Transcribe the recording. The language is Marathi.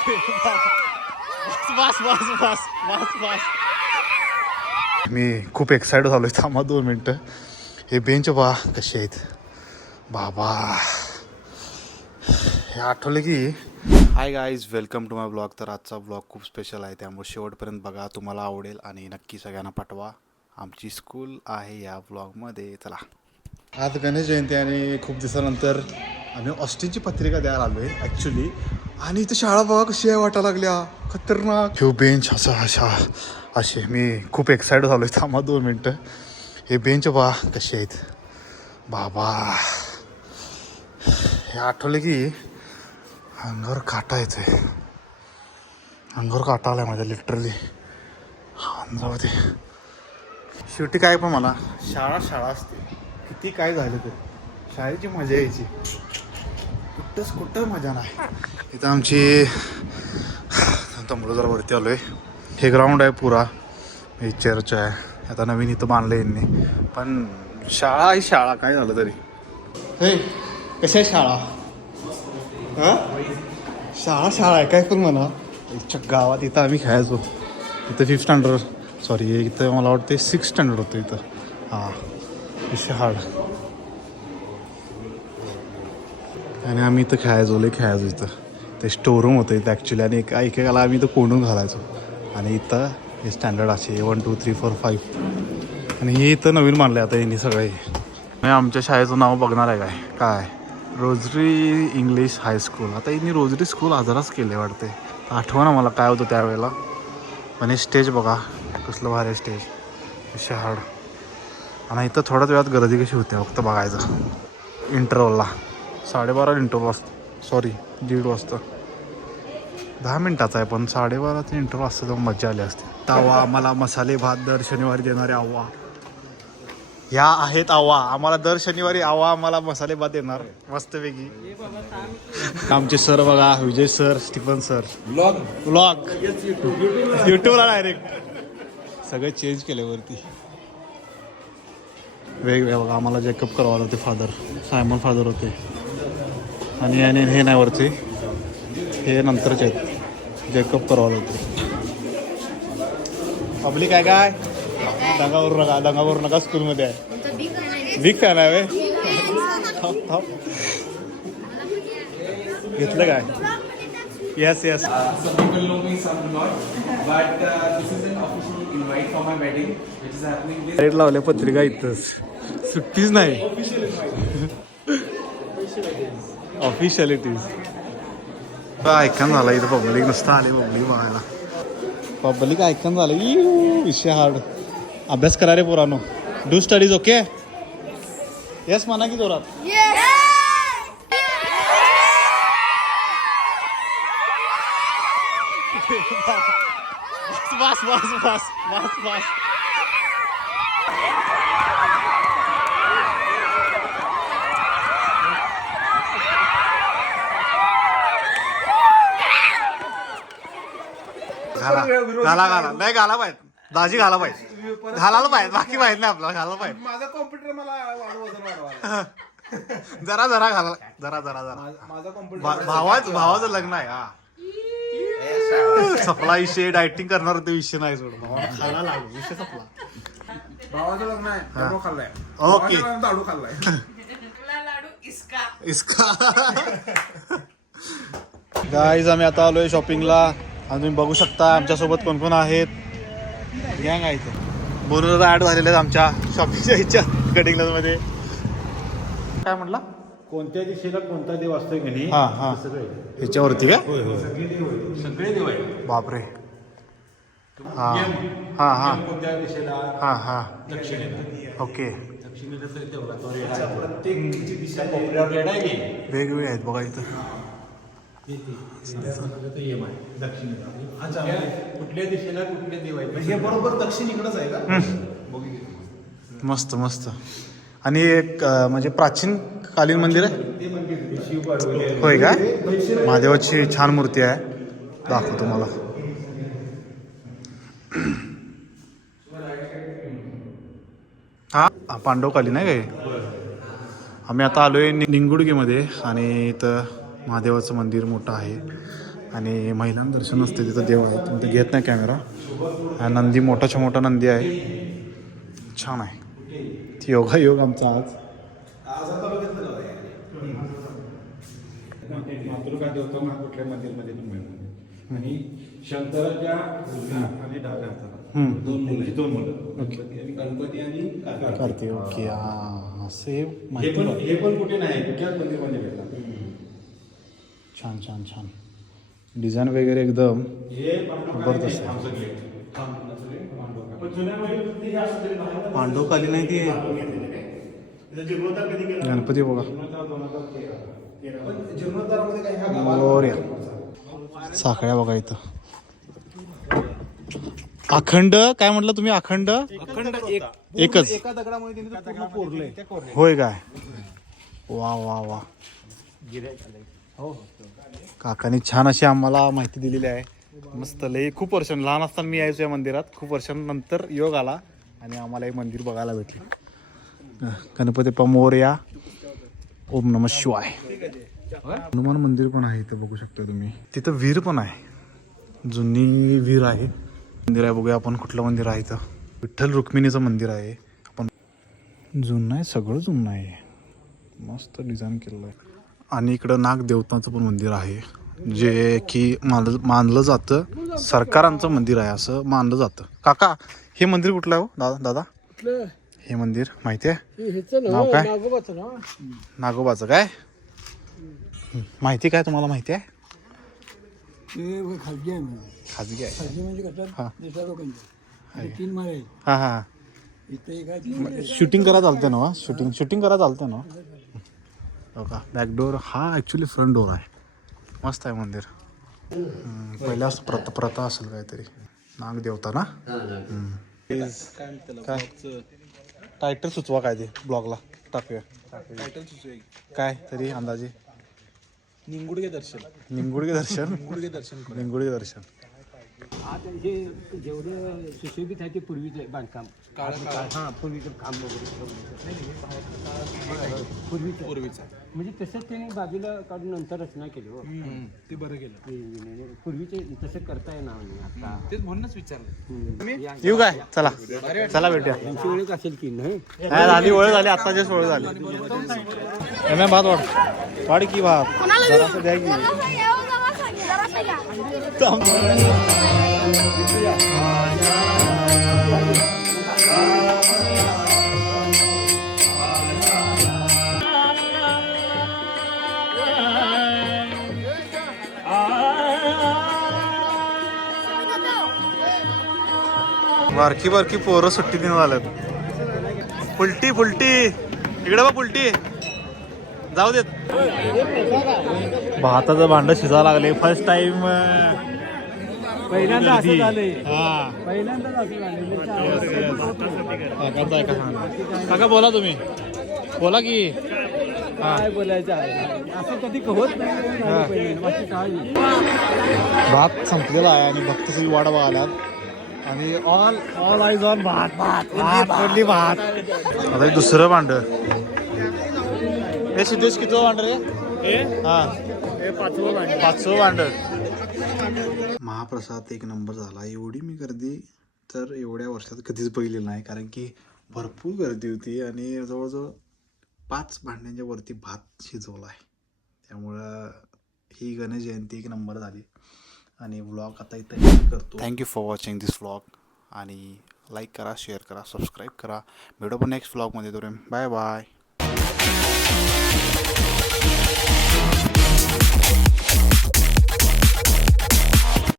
बस बस बस बस बस. मी खूप एक्साइटेड झालोय. थांबा 2 मिनटं. हे बेंच बा कसे आहेत बाबा. हे आठवलं की. Hi guys, welcome to my blog. तर आजचा ब्लॉग खूप स्पेशल आहे, त्यामुळे शेवटपर्यंत बघा, तुम्हाला आवडेल आणि नक्की सगळ्यांना पाठवा. आमची स्कूल आहे या ब्लॉगमध्ये. चला. आज गणेश जयंती आणि खूप दिवसानंतर आम्ही ऑस्टिनची पत्रिका द्यायला आलो आहे ॲक्च्युली. आणि इथं शाळा बघा कशी आहे, वाटायला लागल्या खतरनाक. ह्यो बेंच असे मी खूप एक्साइटेड झालो आहे. थांबा 2 मिनटं. हे बेंच बा कसे आहेत बाबा. हे आठवलं की अंगावर काटा येतोय. अंगावर काटा आलाय माझ्या लिटरली. अंगावरती शेवटी काय पण म्हणा, शाळा असते. किती काय झालं तर शाळेची मजा यायची. कुठं मजा नाही. इथं आमची तंबडू जरा वरती आलोय. हे ग्राउंड आहे पुरा. हे चर्च आहे. आता नवीन इथं बांधलं यांनी. पण शाळा ही शाळा, काय झालं तरी. हे कशा आहे शाळा? हां, शाळा आहे काय पण म्हणा. इच्छा गावात इथं आम्ही खेळायचो. इथं 5th स्टँडर्ड, सॉरी इथं मला वाटते 6th स्टँडर्ड होतं इथं. हां, विशाळ. आणि आम्ही इथं खेळायचो इथं. ते स्टोरूम होतं इथं ॲक्च्युली. आणि एकेकाला आम्ही इथं कोंडून घालायचो. आणि इथं हे स्टँडर्ड असे 1 2 3 4 5. आणि हे इथं नवीन मानलं आता यांनी सगळे. मी आमच्या शाळेचं नाव बघणार आहे काय रोजरी इंग्लिश हायस्कूल. आता यांनी रोजरी स्कूल आजाराच केले वाटते. आठवण ना मला काय होतं त्यावेळेला. पण हे स्टेज बघा कसलं भारी स्टेज शहाड. आणि इथं थोड्याच वेळात गर्दी कशी होते फक्त बघायचं. इंटरवलला 12:30 इंटरवल असतं, सॉरी 1:30 वाजता. 10 मिनिटाचा आहे पण 12:30 इंटरवल असतं तर मजा आली असते. तावा आम्हाला मसाले भात दर शनिवारी देणारे आव्वा. ह्या आहेत आव्वा. आम्हाला दर शनिवारी आव्वा आम्हाला मसाले भात देणार मस्तपैकी. आमचे सर बघा, Vijay sir, Stephen sir. Vlog यूट्यूबला डायरेक्ट सगळे चेंज केले वरती. वेगवेगळ्या बघा. आम्हाला जेकअप करवायला होते फादर, सायमन फादर होते. आणि हे नाही वरचे, हे नंतरचे आहेत. जेकअप करवायला होते. पब्लिक आहे काय दंगावरू नका स्कूलमध्ये आहे. बिग फॅन आहे वे. घेतलं काय? Yes yes. रेट लावल्या पत्रिका इथंच, सुट्टीच नाही. ऑफिशियलिटीज ऐकून झाला इथं. पब्लिक नुसतं आले पब्लिक बघायला. पब्लिक ऐकून झालं विषय हार्ड. अभ्यास करा रे पोरानो. Do studies okay. येस म्हणा की जोरात. बस बस बस बस बस. घाला नाही घाला पाहिजे. दाजी घाला पाहिजे. घालायला पाहिजे. बाकी माहित नाही आपल्याला. घालायला पाहिजे. माझा कॉम्प्युटर मला जरा घाला. जरा माझा कॉम्प्युटर भावाचं लग्न आहे. हा सपला विषय. डायटिंग करणार होते विषय नाही सोड. खायला लागलो विषय सपला. भावाचं लग्न आहे. दारू खाल्लाय. ओके. दारू खाल्लाय. इसका गाईज आम्ही आता आलोय शॉपिंगला. आणि तुम्ही बघू शकता आमच्यासोबत कोण कोण आहेत. गँग आहे इथं. बोनस ॲड झालेले आहेत आमच्या शॉपिंगच्या ह्याच्या कटिंग मध्ये. काय म्हटला? कोणत्या दिशेला कोणता देव असतोय की नाही. हां हां, ह्याच्यावरती काय? सगळे देव आहेत. बापरे. हां हां हां कोणत्या दिशेला. हां हां दक्षिणेला. ओके. दक्षिणेला देवळा प्रत्येक दिशा कोपऱ्यावर रेड आहे की वेगवेगळे आहेत बघा इथं. यम आहे दक्षिणेला. अच्छा, कुठल्या दिशेला कुठले देव आहेत हे बरोबर दक्षिण इकडंच आहे का? मस्त मस्त. आणि एक म्हणजे प्राचीन कालीन मंदिर आहे. ते मंदिर शिव पार्वती. होय काय? महादेवाची छान मूर्ती आहे. दाखवतो मला. हा पांडवकालीन आहे काय? आम्ही आता आलोय निंगुडगेमध्ये आणि इथं महादेवाचं मंदिर मोठं आहे. आणि महिलांना दर्शन असते तिथं देव आहे तुम्ही ते घेत नाही कॅमेरा. हा नंदी मोठाच्या मोठा नंदी आहे, छान आहे. योगायोग आमचा आज. मातृका देवता कुठल्या मंदिरमध्ये पण मिळणार आणि शंकराच्या आणि डाव्या हाताला दोन मुलं गणपती आणि कार्तिक. ओके हा असं हे माहिती हे पण कुठे नाही कुठल्याच मंदिरमध्ये भेटणार. छान छान छान डिझाईन वगैरे एकदम हे जबरदस्त आहे. पांडवकाली नाही ती गणपती बघा. जीर्णोद्धारामध्ये काही ह्या मोरया साखळ्या बघा इथं. अखंड काय म्हटलं तुम्ही? अखंड एकच एका दगडामुळे त्यांनी ते पूर्ण कोरलंय. होय काय? वा वा वा. काकांनी छान अशी आम्हाला माहिती दिलेली आहे. मस्त लय खूप वर्ष लहान असताना मी यायचो या मंदिरात. खूप वर्षांनंतर योग आला आणि आम्हाला हे मंदिर बघायला भेटलं. गणपती बाप्पा मोरया. ओम नमः शिवाय. हनुमान मंदिर पण आहे इथं बघू शकता तुम्ही. तिथं विहीर पण आहे, जुनी विहीर आहे. मंदिर आहे बघूया आपण कुठलं मंदिर आहे इथं. विठ्ठल रुक्मिणीचं मंदिर आहे. आपण जुनं आहे, सगळं जुनं आहे, मस्त डिझाईन केलेलं आहे. आणि इकडं नागदेवताचं पण मंदिर आहे जे की मानलं जातं सरकारांचं मंदिर आहे असं मानलं जातं. काका हे मंदिर कुठलं आहे हो दादा? हे मंदिर माहिती आहे? नाव काय? नागोबाचं काय माहिती? काय तुम्हाला माहिती आहे? खाजगी आहे. हां हां शूटिंग करा चालतं ना? शूटिंग करा चालतं ना? हो का? बॅकडोर हा ॲक्च्युली फ्रंट डोर आहे. मस्त आहे मंदिर. पहिल्या प्रथा असेल काहीतरी. नागदेवता ना? काय टायटल सुचवा काय ते ब्लॉगला टाकूया. काय तरी अंदाजे? निंगुडगे दर्शन. निंगुडगे दर्शन. निंगुडगे दर्शन. आता हे जेवढं सुशोभित आहे ते पूर्वीचं बांधकाम. हां पूर्वीचं काम वगैरे पूर्वीचं म्हणजे तसं ते बाजूला काढून नंतर रचना केली हो. ते बरं गेलं. पूर्वीचे तसं करता येणार नाही आता. तेच म्हणूनच विचारलं. येऊ काय? चला चला भेटूया. त्यांची वेळेस असेल की नाही झाली ओळख झाली आता जे ओळख झाली. भात वाढ की भात जरासं द्या की. बारकी बारकी पोरं सुट्टी दिन झाल्यात. फुलटी इकडे बा फुलटी जाऊ देत. भाताचं भांड शिजायला लागले. फर्स्ट टाइम पहिल्यांदा असं झालंय. हा पहिल्यांदाच असं झालंय. काका बोला तुम्ही बोला की. काय बोलायचं आहे असं कधी होत नाही. भात संपलेला आहे आणि भक्त सगळी वाट बघायला आणि ऑल आईज ऑन भात पडली भात. आता हे दुसरं भांड. हे सिद्धेश किती भांड रे? हा पाचवं भांड. महाप्रसाद एक नंबर झाला. एवढी मी गर्दी तर एवढ्या वर्षात कधीच बघितलेली नाही, कारण की भरपूर गर्दी होती आणि जवळजवळ 5 भांड्यांच्या वरती भात शिजवला आहे. त्यामुळं ही गणेश जयंती एक नंबर झाली. आणि व्लॉग आता इथं करतो. Thank you for watching this vlog. आणि लाईक करा, शेअर करा, सबस्क्राईब करा. भेटू पण नेक्स्ट व्लॉगमध्ये. Bye bye.